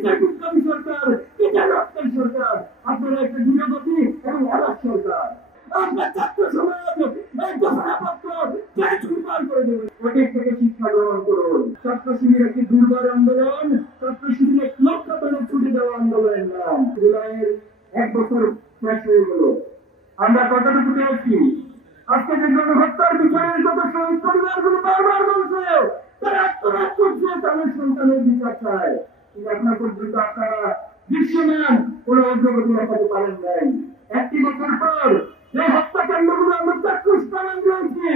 কিসের বিপ্লবী সরকার, কিসের রক্তের সরকার? আপনারা একটা দূরগতি এবং অনাথ সরকার। আপনার ছাত্র সমাজ এই ঘোষণাপত্র চুরমার করে দেবে। ওদের থেকে শিক্ষা গ্রহণ করুন। ছাত্র শিবির একটি দুর্বার আন্দোলন, ছাত্র শিবির এক লক্ষ টাকা ছুটে দেওয়া আন্দোলনের নাম। জুলাইয়ের 1 বছর শেষ হয়ে গেল। আমরা কতটুকু পেয়েছি? আজকে যে গণহত্যার বিষয়ের কথা শহীদ পরিবারগুলো বারবার বলছে, তারা আত্মরাত করছে, তাদের সন্তানের বিচার চায়। কিন্তু এখনো পর্যন্ত আপনারা দৃশ্যমান কোন অগ্রগতি দেখাতে পারেন নাই। 1 বছর পর যে হত্যাকাণ্ডগুলো আমরা চাক্ষুষ প্রমাণ রয়েছে,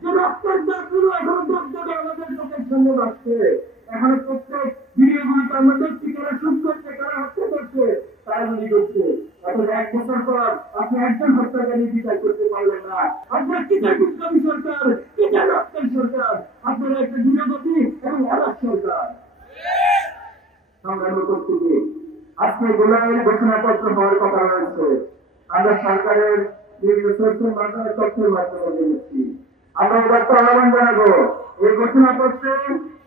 যে রক্তের দাগগুলো এখনো দগদগে আমাদের চোখের সামনে আসছে, এখনো প্রত্যেক ভিডিওগুলোতে আমরা দেখছি কারা শুট করছে, কারা হত্যা করছে, তারা গুলি করছে। অথচ 1 বছর পর আপনি একজন হত্যাকারী বিচার করতে পারলেন না। আপনার কিসের বিপ্লবী সরকার, কিসের রক্তের সরকার? আপনারা একটা দূরগতি এবং অনাথ সরকার। সংগ্রাম করতে আজকে জুলাইয়ের ঘোষণাপত্র হওয়ার কথা রয়েছে। আমরা সরকারের বিভিন্ন সোর্সের মাধ্যমে তথ্যের মাধ্যমে জেনেছি। আমরা এবার তো আহ্বান জানাবো, এই ঘোষণাপত্রে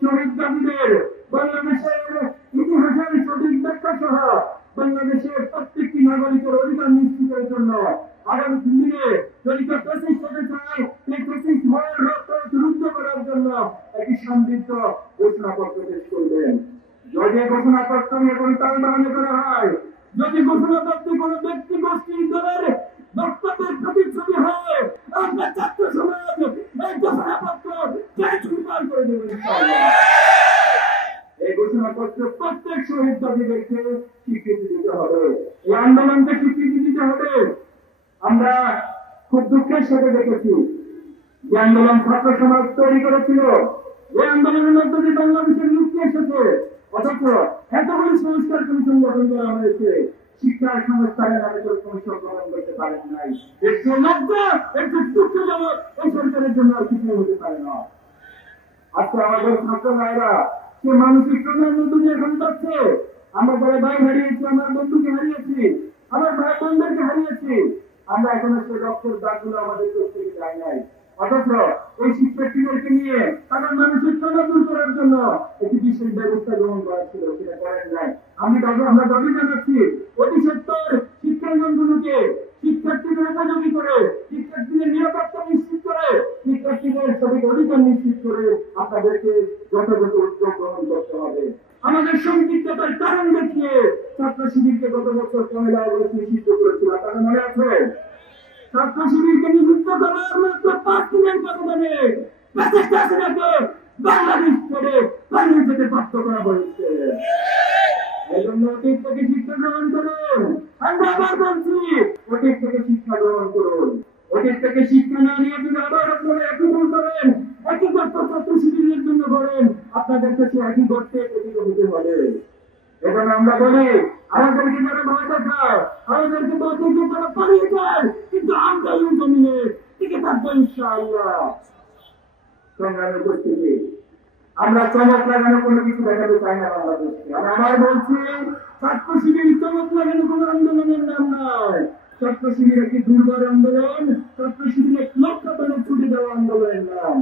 শহীদ জাতিদের বাংলাদেশের ইতিহাসের সঠিক ব্যাখ্যা সহ বাংলাদেশের প্রত্যেকটি নাগরিকের অধিকার নিশ্চিতের জন্য আগামী দিনে যদি কেউ ফ্যাসিস্ট হতে চায়, সেই ফ্যাসিস্ট হওয়ার রক্ত রুদ্ধ করার জন্য একটি সমৃদ্ধ ঘোষণাপত্র পেশ করবেন। যদি ঘোষণাপত্র নিয়ে কোনো টালবাহানা করা হয়, যদি ঘোষণাপত্রে কোনো ব্যক্তি গোষ্ঠী দলের বক্তব্যের প্রতিচ্ছবি হয়, আপনার ছাত্র সমাজ এই ঘোষণাপত্র চুরমার করে দেবে। এই ঘোষণাপত্র প্রত্যেক শহীদ জাতিদেরকে স্বীকৃতি দিতে হবে, এই আন্দোলনকে স্বীকৃতি দিতে হবে। আমরা খুব দুঃখের সাথে দেখেছি যে আন্দোলন ছাত্র সমাজ তৈরি করেছিল, এই আন্দোলনের মধ্যে দিয়ে বাংলাদেশের মুক্তি এসেছে, অথচ এতগুলি সংস্কার কমিশন গঠন করা হয়েছে, শিক্ষা সংস্কারের নামে কোনো কমিশন গঠন করতে পারেন নাই। একটু লজ্জা, একটু দুঃখজনক, এই সরকারের জন্য আর কিছু হতে পারে না। আজকে আমাদের ছাত্র ভাইরা সে মানসিক প্রধানের মধ্যে দিয়ে এখন যাচ্ছে। আমরা যারা ভাই হারিয়েছি, আমার বন্ধুকে হারিয়েছি, আমার ভাই বোনদেরকে হারিয়েছি, আমরা এখনো সে রক্তের দাগগুলো আমাদের চোখ থেকে যায় নাই। অথচ এই শিক্ষার্থীদেরকে নিয়ে তাদের মানসিক চাপ দূর করার জন্য একটি বিশেষ ব্যবস্থা গ্রহণ করা ছিল, সেটা করেন নাই। আমরা দাবি জানাচ্ছি অতি সত্তর শিক্ষাঙ্গনগুলোকে শিক্ষার্থীদের উপযোগী করে, শিক্ষার্থীদের নিরাপত্তা নিশ্চিত করে, শিক্ষার্থীদের সঠিক অধিকার নিশ্চিত করে আপনাদেরকে যথাযথ উদ্যোগ গ্রহণ করতে হবে। আমাদের সংক্ষিপ্ততার কারণ দেখিয়ে ছাত্র শিবিরকে গত বছর 1 আগস্ট নিষিদ্ধ করেছিল, আপনাদের মনে আছে? ছাত্র শিবিরকে নিযুক্ত করার মাত্র 5 দিনের ব্যবধানে বাংলাদেশ ছেড়ে পালিয়ে যেতে বাধ্য করা হয়েছে। এই জন্য অতীত থেকে শিক্ষা গ্রহণ করুন। আমরা আবার বলছি, অতীত থেকে শিক্ষা গ্রহণ করুন। অতীত থেকে শিক্ষা না নিয়ে যদি আবার আপনারা একই ভুল করেন, একই গর্ত ছাত্র শিবিরের জন্য করেন, আপনাদেরকে সে একই গর্তে পতিত হতে হবে। এখন আমরা বলি আমাদেরকে যারা ভয় দেখায়, আমাদেরকে বলছে তারা পালিয়ে যায়, কিন্তু আমরা এই জমিনে টিকে থাকবো ইনশাআল্লাহ। সংগ্রামের উপস্থিতি আমরা চমক লাগানো কোনো কিছু দেখাতে চাই না বাংলাদেশকে। আমি আবার বলছি, ছাত্র শিবির চমক লাগানো কোনো আন্দোলনের নাম নয়। ছাত্র শিবির একটি দুর্বার আন্দোলন, ছাত্র শিবির 1 লক্ষ টাকা ছুটে দেওয়া আন্দোলনের নাম।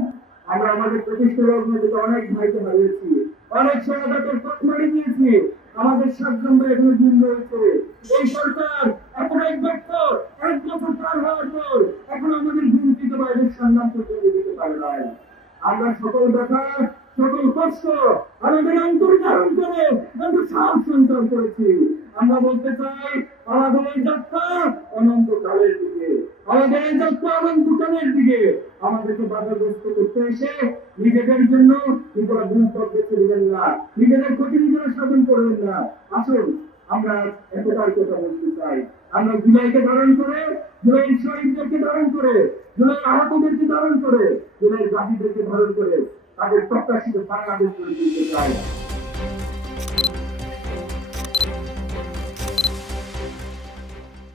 আমরা আমাদের প্রতিষ্ঠা লগ্নে থেকে অনেক ভাইকে হারিয়েছি, অনেক সমাজের পথ মারি দিয়েছি, আমাদের 7 জন ভাই এখনো দিন রয়েছে। এই সরকার এখন 1 বছর পার হওয়ার পর এখনো আমাদের বিরোধিত বাইরের সম্মান করতে দিতে পারে নাই। আমরা সকল ব্যথা, সকল কষ্ট আমাদের অন্তরে ধারণ করে আমরা সাহস সঞ্চার করেছি। আমরা বলতে চাই, আমাদের এই যাত্রা অনন্তকালের দিকে, আমাদের এই যাত্রা অনন্তকালের দিকে। আমাদেরকে বাধাগ্রস্ত করতে এসে নিজেদের জন্য নিজেরা ভুল পথ বেছে দিবেন না, নিজেদের ক্ষতি নিজেরা সাধন করবেন না। আসুন আমরা একটাই কথা বলতে চাই, আমরা জুলাইকে ধারণ করে, জুলাইয়ের শহীদদেরকে ধারণ করে, জুলাইয়ের আহতদেরকে ধারণ করে, জুলাইয়ের জাতিদেরকে ধারণ করে তাদের প্রত্যাশিত বাংলাদেশ গড়ে তুলতে চাই।